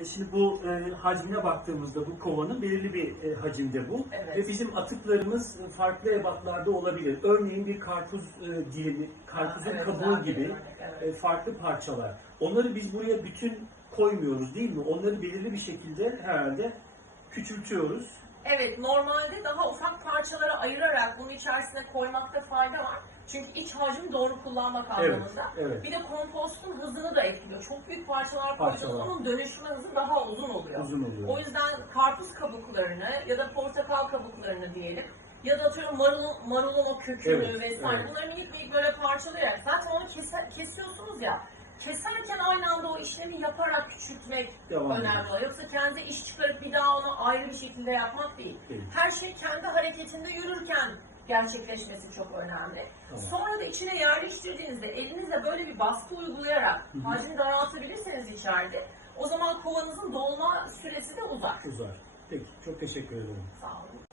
E, Şimdi bu e, hacmine baktığımızda bu kovanın belirli bir e, hacimde bu. Evet. Ve bizim atıklarımız e, farklı ebatlarda olabilir. Örneğin bir karpuz e, dilimi, karpuzun Evet, kabuğu gibi evet. e, farklı parçalar. Onları biz buraya bütün koymuyoruz değil mi? Onları belirli bir şekilde herhalde küçültüyoruz. Evet, normalde daha ufak ayırarak bunun içerisine koymakta fayda var. Çünkü iç hacmi doğru kullanmak anlamında. evet. Bir de kompostun hızını da etkiliyor. Çok büyük parçalar koyduğunuz onun dönüşme hızı daha uzun oluyor. Uzun oluyor. O yüzden karpuz kabuklarını ya da portakal kabuklarını diyelim ya da atıyorum marulun, marulun o kökünü Evet, vesaire evet. bunları minik minik böyle parçalayarak zaten onu kese- kesiyorsunuz ya keserken aynı anda o işlemi yaparak küçültmek Devam önemli. Yoksa kendi iş çıkarıp bir daha onu ayrı bir şekilde yapmak değil. Her şey kendi hareketinde yürürken gerçekleşmesi çok önemli. Tamam. Sonra da içine yerleştirdiğinizde elinizle böyle bir baskı uygulayarak Hı hı. hacmi daraltabilirseniz içeride o zaman kovanızın dolma süresi de uzar. Uzar. Peki, çok teşekkür ederim. Sağ olun.